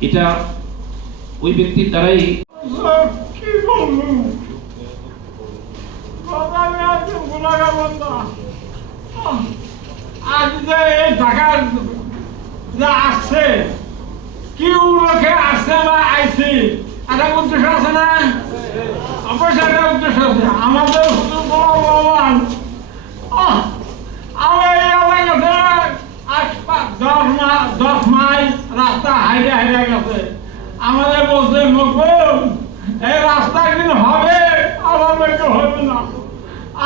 এটা ওই ব্যক্তির দ্বারাই আজ যে যে আসছে কি উপলক্ষে আসছে বা আইছি একটা উদ্দেশ্য আছে না অবশ্যই একটা উদ্দেশ্য আছে আমাদের হুজুর বড় ভগবান আহ, আমার এই এলাকাতে আজ পা- দশ মাস মাইল রাস্তা হাইরে হাইরে গেছে আমাদের বলছে মকবুল এই রাস্তা একদিন হবে? একটু হবে না।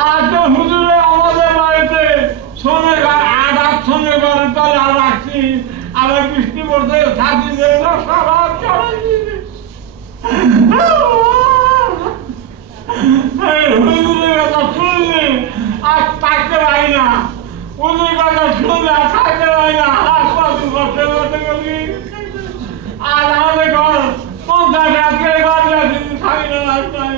আজ হুজুরে আমাদের বাড়িতে তলে আর রাখছি। বৃষ্টি শুনলে আর থাকতে পারি না। কথা শুনলে থাকতে পারি না হাসপাতাল করতে করতে গেলি আর আমাদের ঘর পঞ্চাশ আজকে ঘর যাচ্ছি থাকি না রাস্তায়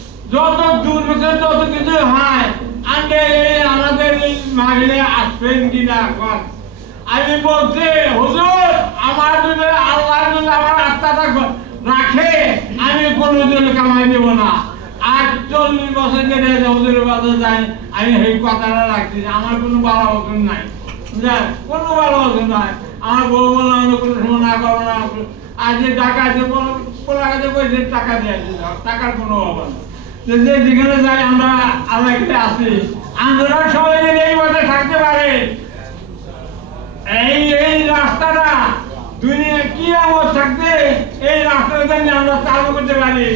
যত দূর হচ্ছে তত কিছু হয়। এই আমাদের মাগলে আসবেন কিনা এখন আমি বলছি, হুজুর, আমার যদি আল্লাহ যদি আমার আত্মাটা রাখে, আমি কোনোদিন কামাই দেব না। চল্লিশ বছর ধরে হুজুরের বাসে যাই, আমি সেই কথাটা রাখছি আমার কোনো ভালো বছর নাই? কোনো ভালো বছর নাই। আমার বউ বলে আমি কোনো সময় না না আজ যে টাকা আছে পোলা কাছে পয়সা টাকা দিয়ে টাকার কোনো অভাব নেই। যেখানে যাই আমরা আমরা সবাই এই পথে থাকতে পারে। এই এই রাস্তাটা দুনিয়া কি থাকতে এই যেন আমরা চালু করতে পারি।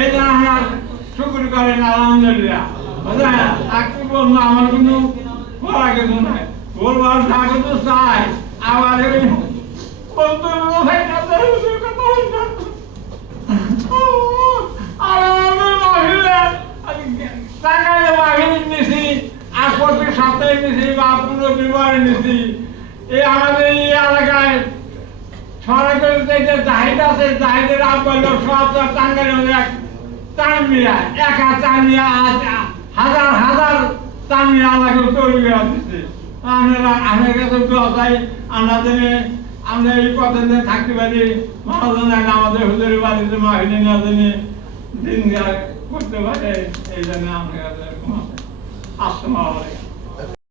এই জন্য আমরা শুক্র করেন, আলহামদুলিল্লাহ। বুঝলেন আর কি বলব, আমার কিন্তু বলা কিছু নাই। চাই। আবার বলতে ভাই কথা হুজুর কথা হয় না আর আমাদের মাহিলে টাকায় মাহিলে নিছি আর প্রতি সপ্তাহে নিছি বা পনেরো বিবাহে নিছি এই আমাদের এই এলাকায় যে জাহিদ আছে, জাহিদের আব্বাল সব এক একা হাজার হাজার তৈরি করে দিচ্ছে আমরা আমার কাছে আমরা আমরা এই পথে থাকতে পারি, মহাজন আমাদের হুজুরের বাড়িতে মাহিনী না জেনে দিন করতে পারে, এই জন্য আমরা আসসালামু আলাইকুম।